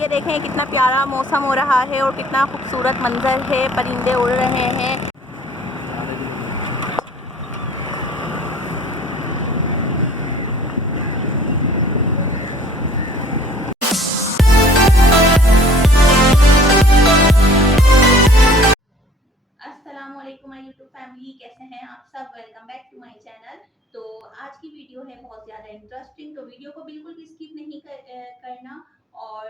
ये देखें कितना प्यारा मौसम हो रहा है और कितना खूबसूरत मंजर है, परिंदे उड़ रहे हैं। अस्सलामुअलैकुम माय यूट्यूब फैमिली, कैसे हैं आप सब। Welcome back to my channel. तो आज की वीडियो है बहुत ज़्यादा इंटरेस्टिंग, तो वीडियो को बिल्कुल भी स्किप नहीं करना। और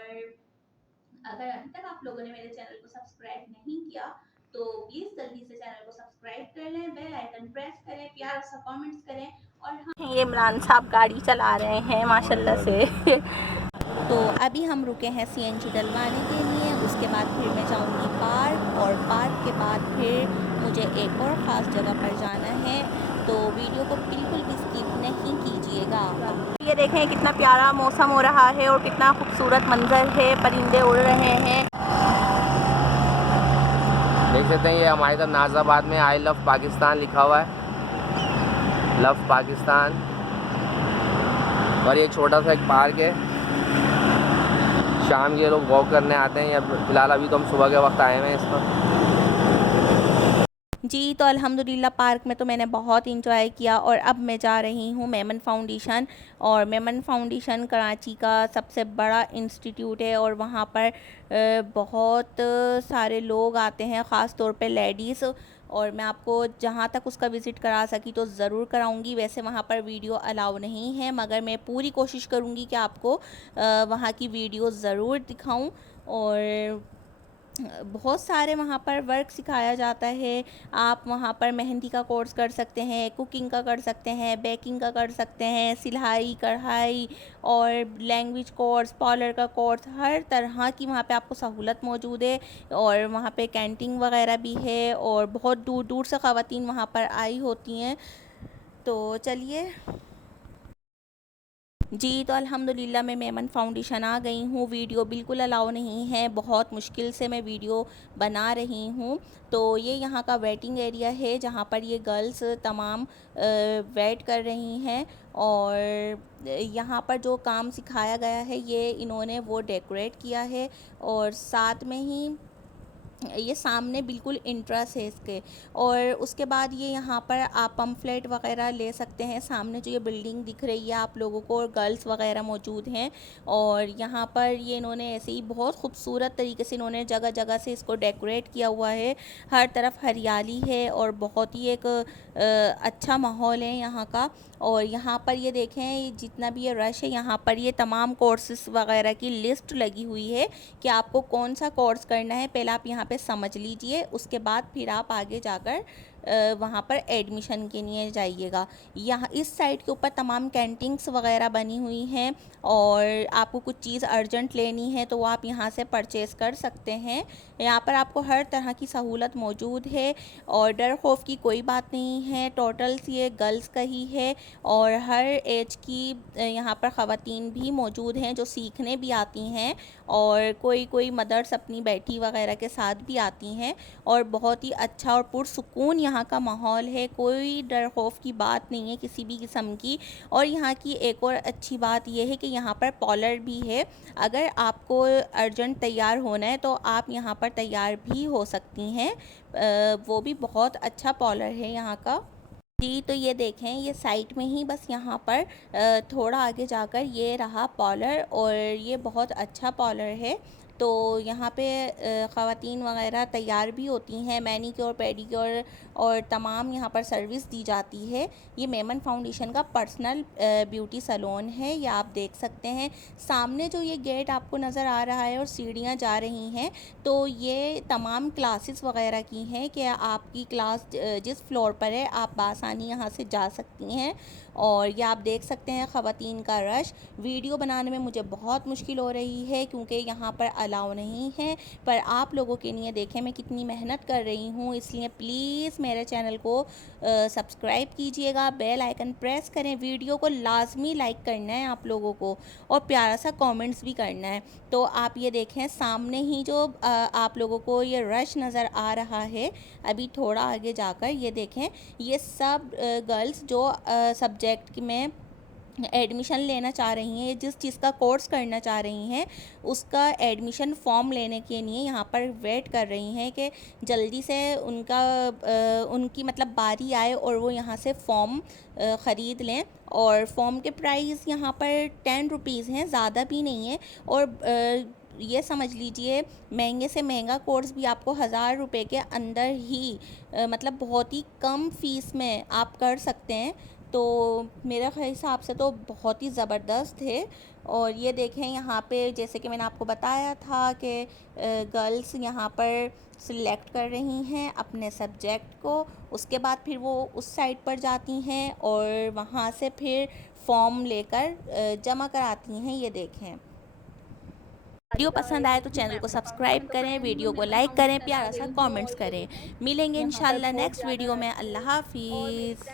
अगर अभी तक आप लोगों ने मेरे चैनल को सब्सक्राइब नहीं किया तो प्लीज़ जल्दी से चैनल को सब्सक्राइब कर लें, बेल आइकन प्रेस करें, प्यारा सा कमेंट्स करें। और हाँ, ये इमरान साहब गाड़ी चला रहे हैं माशाल्लाह से। तो अभी हम रुके हैं सीएनजी डलवाने के लिए, उसके बाद फिर मैं जाऊंगी पार्क, और पार्क के बाद फिर मुझे एक और ख़ास जगह पर जाना है। तो वीडियो को बिल्कुल भी स्किप नहीं कीजिएगा। ये देखें कितना प्यारा मौसम हो रहा है और कितना खूबसूरत मंजर है, परिंदे उड़ रहे हैं। देख सकते हैं ये हमारी तरफ नाज़ाबाद में आई लव पाकिस्तान लिखा हुआ है, लव पाकिस्तान। और ये छोटा सा एक पार्क है, शाम के लोग वॉक करने आते हैं। या फिलहाल अभी तो हम सुबह के वक्त आए हुए हैं इस पर। जी, तो अल्हम्दुलिल्लाह पार्क में तो मैंने बहुत इंजॉय किया। और अब मैं जा रही हूँ मेमन फाउंडेशन। और मेमन फाउंडेशन कराची का सबसे बड़ा इंस्टीट्यूट है और वहाँ पर बहुत सारे लोग आते हैं, ख़ास तौर पे लेडीज़। और मैं आपको जहाँ तक उसका विज़िट करा सकी तो ज़रूर कराऊंगी। वैसे वहाँ पर वीडियो अलाउ नहीं है, मगर मैं पूरी कोशिश करूँगी कि आपको वहाँ की वीडियो ज़रूर दिखाऊँ। और बहुत सारे वहाँ पर वर्क सिखाया जाता है। आप वहाँ पर मेहंदी का कोर्स कर सकते हैं, कुकिंग का कर सकते हैं, बेकिंग का कर सकते हैं, सिलाई कढ़ाई और लैंग्वेज कोर्स, पार्लर का कोर्स, हर तरह की वहाँ पे आपको सहूलत मौजूद है। और वहाँ पे कैंटीन वगैरह भी है और बहुत दूर दूर से ख़वातीन वहाँ पर आई होती हैं। तो चलिए जी, तो अल्हम्दुलिल्लाह मैं मेमन फाउंडेशन आ गई हूँ। वीडियो बिल्कुल अलाउ नहीं है, बहुत मुश्किल से मैं वीडियो बना रही हूँ। तो ये यहाँ का वेटिंग एरिया है जहाँ पर ये गर्ल्स तमाम वेट कर रही हैं। और यहाँ पर जो काम सिखाया गया है ये इन्होंने वो डेकोरेट किया है। और साथ में ही ये सामने बिल्कुल इंट्रेंस है इसके। और उसके बाद ये यहाँ पर आप पम्फलेट वगैरह ले सकते हैं। सामने जो ये बिल्डिंग दिख रही है आप लोगों को, और गर्ल्स वगैरह मौजूद हैं। और यहाँ पर ये इन्होंने ऐसे ही बहुत खूबसूरत तरीके से इन्होंने जगह जगह से इसको डेकोरेट किया हुआ है। हर तरफ हरियाली है और बहुत ही एक अच्छा माहौल है यहाँ का। और यहाँ पर ये देखें जितना भी ये रश है, यहाँ पर ये तमाम कोर्सेज़ वगैरह की लिस्ट लगी हुई है कि आपको कौन सा कोर्स करना है। पहले आप यहाँ पे समझ लीजिए, उसके बाद फिर आप आगे जाकर वहाँ पर एडमिशन के लिए जाइएगा। यहाँ इस साइड के ऊपर तमाम कैंटीन्स वगैरह बनी हुई हैं। और आपको कुछ चीज़ अर्जेंट लेनी है तो वो आप यहाँ से परचेज़ कर सकते हैं। यहाँ पर आपको हर तरह की सहूलत मौजूद है और डर खौफ की कोई बात नहीं है। टोटल्स ये गर्ल्स का ही है और हर एज की यहाँ पर ख़वातीन भी मौजूद हैं जो सीखने भी आती हैं। और कोई मदर्स अपनी बेटी वगैरह के साथ भी आती हैं। और बहुत ही अच्छा और पुरसुकून यहाँ का माहौल है, कोई डर खौफ की बात नहीं है किसी भी किस्म की। और यहाँ की एक और अच्छी बात यह है कि यहाँ पर पार्लर भी है। अगर आपको अर्जेंट तैयार होना है तो आप यहाँ पर तैयार भी हो सकती हैं। वो भी बहुत अच्छा पार्लर है यहाँ का। जी, तो ये देखें ये साइट में ही बस यहाँ पर थोड़ा आगे जाकर ये रहा पार्लर, और ये बहुत अच्छा पार्लर है। तो यहाँ पे ख़वातीन वगैरह तैयार भी होती हैं, मैनीक्योर पेडिक्योर और तमाम यहाँ पर सर्विस दी जाती है। ये मेमन फाउंडेशन का पर्सनल ब्यूटी सैलून है, ये आप देख सकते हैं। सामने जो ये गेट आपको नज़र आ रहा है और सीढ़ियाँ जा रही हैं, तो ये तमाम क्लासेस वगैरह की हैं कि आपकी क्लास जिस फ्लोर पर है आप बासानी यहाँ से जा सकती हैं। और ये आप देख सकते हैं ख़वातीन का रश। वीडियो बनाने में मुझे बहुत मुश्किल हो रही है क्योंकि यहाँ पर अलाउ नहीं है, पर आप लोगों के लिए देखें मैं कितनी मेहनत कर रही हूँ। इसलिए प्लीज़ मेरे चैनल को सब्सक्राइब कीजिएगा, बेल आइकन प्रेस करें, वीडियो को लाजमी लाइक करना है आप लोगों को, और प्यारा सा कमेंट्स भी करना है। तो आप ये देखें सामने ही जो आप लोगों को ये रश नज़र आ रहा है, अभी थोड़ा आगे जाकर ये देखें ये सब गर्ल्स जो सब्जेक्ट में एडमिशन लेना चाह रही हैं, जिस चीज़ का कोर्स करना चाह रही हैं, उसका एडमिशन फॉर्म लेने के लिए यहाँ पर वेट कर रही हैं कि जल्दी से उनकी मतलब बारी आए और वो यहाँ से फ़ॉर्म ख़रीद लें। और फ़ॉर्म के प्राइस यहाँ पर 10 रुपीज़ हैं, ज़्यादा भी नहीं है। और ये समझ लीजिए महंगे से महंगा कोर्स भी आपको 1000 रुपये के अंदर ही मतलब बहुत ही कम फ़ीस में आप कर सकते हैं। तो मेरे हिसाब से तो बहुत ही ज़बरदस्त है। और ये देखें यहाँ पे जैसे कि मैंने आपको बताया था कि गर्ल्स यहाँ पर सिलेक्ट कर रही हैं अपने सब्जेक्ट को, उसके बाद फिर वो उस साइट पर जाती हैं और वहाँ से फिर फॉर्म लेकर जमा कराती हैं। ये देखें। वीडियो पसंद आए तो चैनल को सब्सक्राइब करें, वीडियो को लाइक करें, प्यारा सा कमेंट्स करें। मिलेंगे इंशाल्लाह नेक्स्ट वीडियो में। अल्लाह हाफिज़।